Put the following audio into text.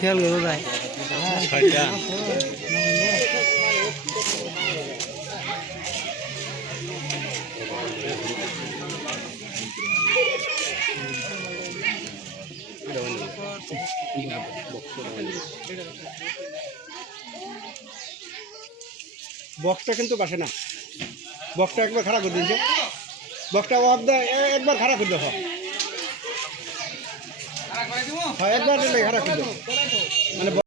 খেয়াল করো ভাই বক্সটা কিন্তু বাসে না, বক্সটা একবার খারাপ করে দিয়েছে, বক্সটা একবার খারাপ করে দেখো, একবার খারাপ করে দেবো মানে